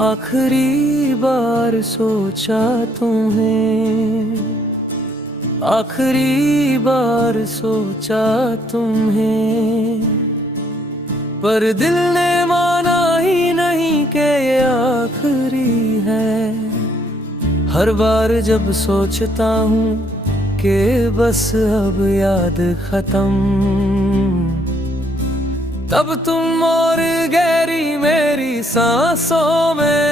आखिरी बार सोचा तुम्हें, आखिरी बार सोचा तुम्हें, पर दिल ने माना ही नहीं कि ये आखिरी है। हर बार जब सोचता हूँ कि बस अब याद खत्म, तब तुम और गहरी मेरी सांसों में।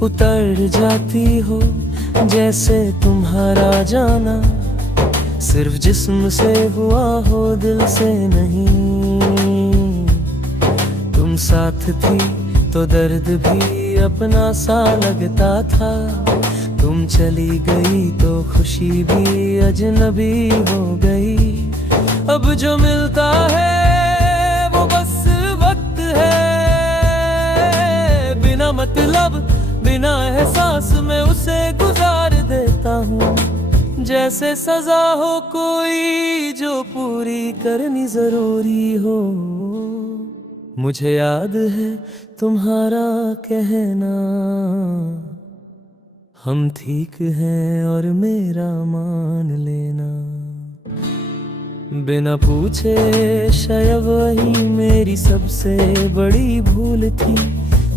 उतर जाती हो जैसे तुम्हारा जाना, सिर्फ जिस्म से हुआ हो दिल से नहीं। तुम साथ थी तो दर्द भी अपना सा लगता था, तुम चली गई तो खुशी भी अजनबी हो गई। अब जो मिलता है वो बस वक्त है, बिना मतलब बिना एहसास में उसे गुजार देता हूँ, जैसे सजा हो कोई जो पूरी करनी जरूरी हो। मुझे याद है तुम्हारा कहना, हम ठीक हैं और मेरा मान लेना। बिना पूछे शायद वही मेरी सबसे बड़ी भूल थी,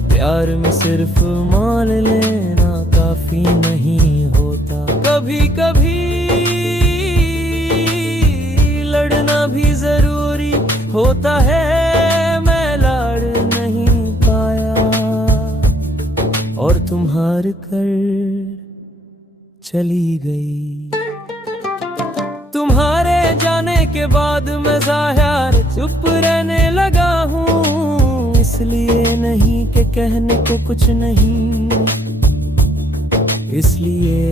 प्यार में सिर्फ मान लेना काफी नहीं होता। कभी कभी लड़ना भी जरूरी होता है, और तुम हार कर चली गई। तुम्हारे जाने के बाद मैं ज़ाहिर चुप रहने लगा हूँ, इसलिए नहीं कि कहने को कुछ नहीं, इसलिए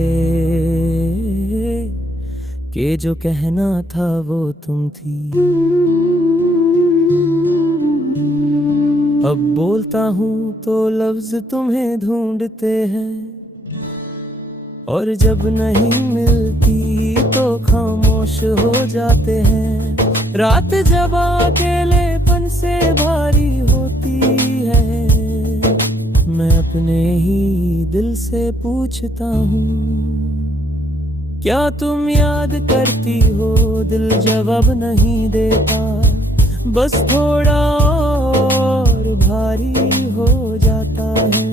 कि जो कहना था वो तुम थी। अब बोलता हूँ तो लफ्ज तुम्हें ढूंढते हैं, और जब नहीं मिलती तो खामोश हो जाते हैं। रात जब अकेलेपन से भारी होती है, मैं अपने ही दिल से पूछता हूँ, क्या तुम याद करती हो? दिल जवाब नहीं देता, बस थोड़ा और भारी हो जाता है।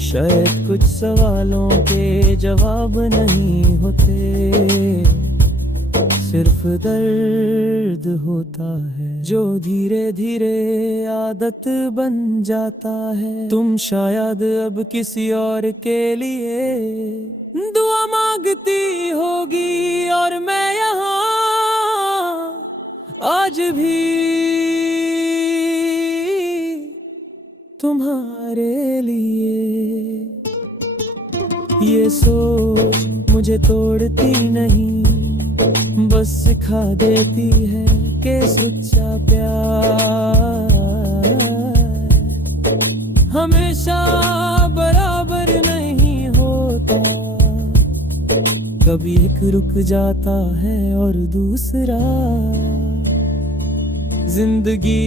शायद कुछ सवालों के जवाब नहीं होते, सिर्फ दर्द होता है जो धीरे धीरे आदत बन जाता है। तुम शायद अब किसी और के लिए दुआ मांगती होगी, और मैं यहाँ आज भी तुम्हारे लिए। ये सोच मुझे तोड़ती नहीं, बस सिखा देती है कि सच्चा प्यार हमेशा बराबर नहीं होता। कभी एक रुक जाता है और दूसरा जिंदगी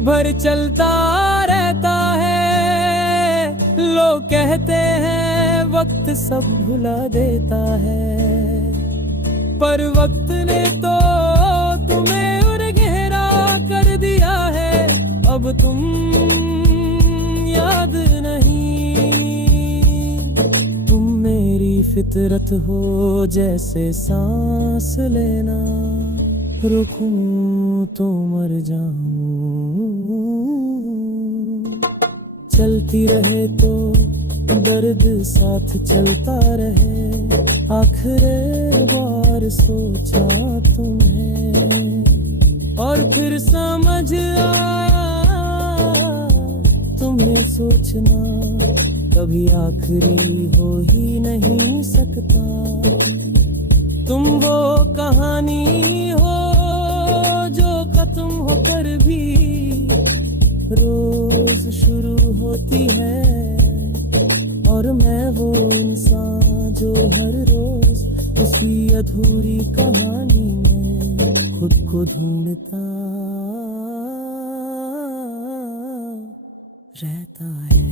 भर चलता रहता है। लोग कहते हैं वक्त सब भुला देता है, पर वक्त ने तो तुम्हें और गहरा कर दिया है। अब तुम याद नहीं, तुम मेरी फितरत हो जैसे सांस लेना। रुकूं तो मर जाऊं, चलती रहे तो दर्द साथ चलता रहे। आखिरी बार सोचा तुम्हें, और फिर समझ आया तुम्हें सोचना कभी आखिरी हो ही नहीं सकता। तुम वो कहानी हो जो खत्म होकर भी रोज शुरू होती है, और मैं वो इंसान जो हर रोज उसी अधूरी कहानी में खुद को ढूंढता रहता है।